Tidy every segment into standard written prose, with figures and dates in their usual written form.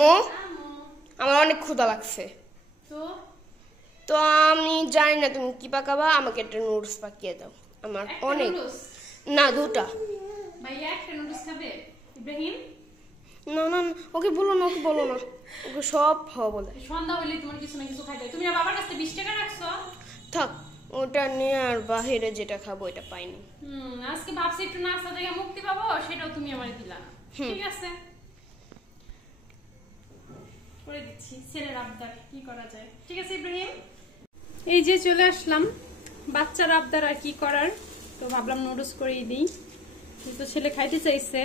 আম্মু আমার অনেক ক্ষুধা লাগছে। তো আমি জানি না তুমি কি পাকাবা, আমাকে একটা নুডলস পাকিয়ে দাও। আমার অনেক না দুটা। ভাইয়া একটা নুডলস খাবে? ইব্রাহিম না না ওকে বলো না, ওকে বলো না, ওকে সব খাওয়া বলে। সন্ধ্যা হইলে তোমার কিছু না কিছু খাইতে। তুমি না বাবার কাছে 20 টাকা রাখছো? থাক ওটা নিয়ে, আর বাহিরে যেটা খাবো এটা পাইনি। আজকে ভাবছি একটু নাস্তা থেকে মুক্তি পাবো, সেটাও তুমি আমারে দিলা না। ঠিক আছে করে দিচ্ছি, ছেলের আবদার কি করা যায়। ঠিক আছে ইব্রাহিম, এই যে চলে আসলাম। বাচ্চার আবদার আর কি করার, তো ভাবলাম নুডলস করেই দিই। তো ছেলে খাইতে চাইছে।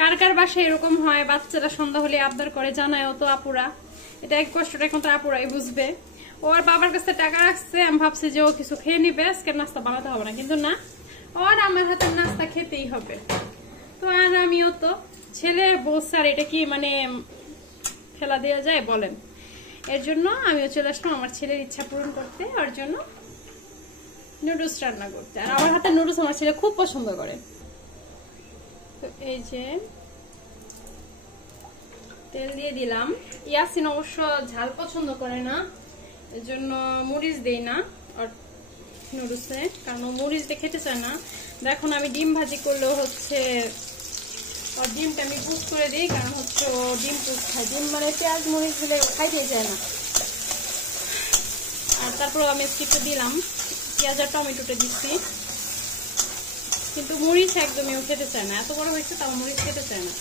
কার কার বাসায় এরকম হয় বাচ্চারা সন্ধ্যা হলে আবদার করে, জানায় তো আপুরা। এটা এক কষ্টটা এখন তো আপুরাই বুঝবে। ওর বাবার কাছে টাকা রাখছে, আমি ভাবছি যে ও কিছু খেয়ে নিবে, আজকে নাস্তা বানাতে হবে না, কিন্তু না, ওর আমার হাতের নাস্তা খেতেই হবে। তো আর আমিও তো ছেলে বলছে, আর এটা কি মানে ফেলা দেওয়া যায় বলেন? এর জন্য আমিও চলে আসলাম আমার ছেলের ইচ্ছা পূরণ করতে, ওর জন্য নুডলস রান্না করতে। আর আমার হাতে নুডলস আমার ছেলে খুব পছন্দ করে। তো এই যে তেল দিয়ে দিলাম। ইয়াসিন অবশ্য ঝাল পছন্দ করে না, এর জন্য মরিচ দেই না আর নুডলসে, কারণ মরিচ দিয়ে খেতে চায় না। দেখুন আমি ডিম ভাজি করলেও হচ্ছে আর ডিমটা আমি পুষ করে দিই, কারণ হচ্ছে ও ডিম পুষ খায়। ডিম মানে পেঁয়াজ মরিচ দিলে খাইতেই যায় না। আর তারপর আমি একটু দিলাম পেঁয়াজ আর টমেটোটা দিচ্ছি, কিন্তু মরিচ একদমই ও খেতে চায় না। এত বড় হয়েছে তাও মরিচ খেতে চায় না,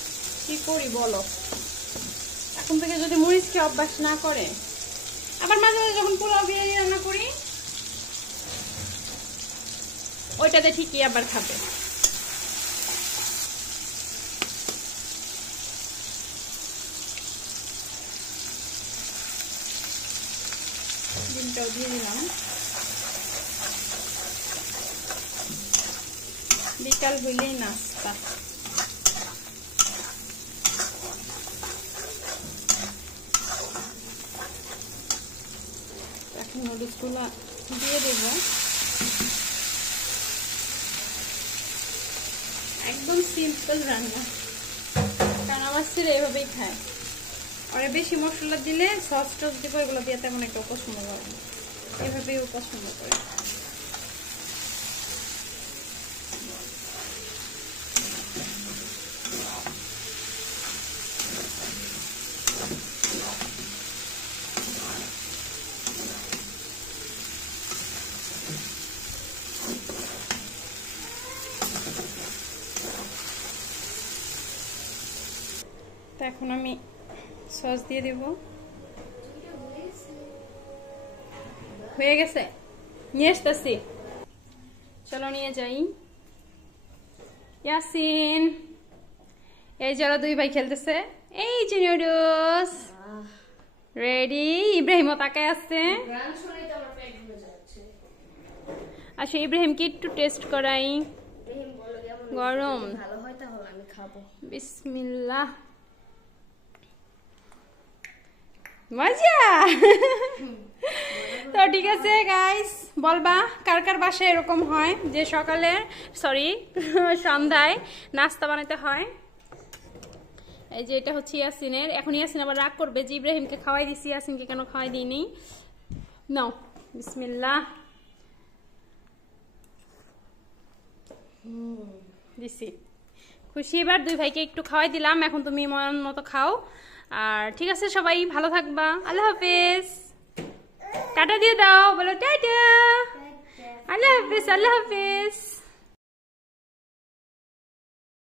কি করি বলো? এখন থেকে যদি মরিচ খেয়ে অভ্যাস না করে, আবার মাঝে মাঝে যখন পোলাও বিরিয়ানি রান্না করি ওইটাতে ঠিকই আবার খাবে। ডিমটাও দিয়ে দিলাম। বিকাল হইলেই নাস্তা। এখন নুডলস গুলা দিয়ে দেব। একদম সিম্পল রান্না, কারণ আমার ছেলে এভাবেই খায়। আর বেশি মশলা দিলে সস টস দিব, এগুলো দিয়ে তেমন একটা পছন্দ করে না, এভাবেই ও পছন্দ করে। এখন আমি সস দিয়ে দেব। হয়ে গেছে, নিয়ে আসতেছি, চলো নিয়ে যাই। ইয়াসিন এই যারা দুই ভাই খেলতেছে, এই যে নুডলস রেডি। ইব্রাহিমও তাকায় আছে। আচ্ছা ইব্রাহিমকে একটু টেস্ট করাই, গরম বিসমিল্লাহ। মজা। তো ঠিক আছে গাইস, বলবা কার কার বাসায় এরকম হয় যে সকালে সন্ধ্যায় নাস্তা বানাতে হয়। এই যে এটা হচ্ছে ইয়াসিনের। এখন ইয়াসিন আবার রাগ করবে যে ইব্রাহিমকে খাওয়াই দিছি, ইয়াসিনকে কেন খাওয়াই দিইনি। নাও বিসমিল্লাহ দিছি। খুশি এবার দুই ভাইকে একটু খাওয়াই দিলাম, এখন তুমি মন মতো খাও। আর ঠিক আছে সবাই ভালো থাকবা, আল্লাহ হাফেজ। টাটা দিয়ে দাও, বলো টাটা। আল্লাহ হাফেজ, আল্লাহ হাফেজ।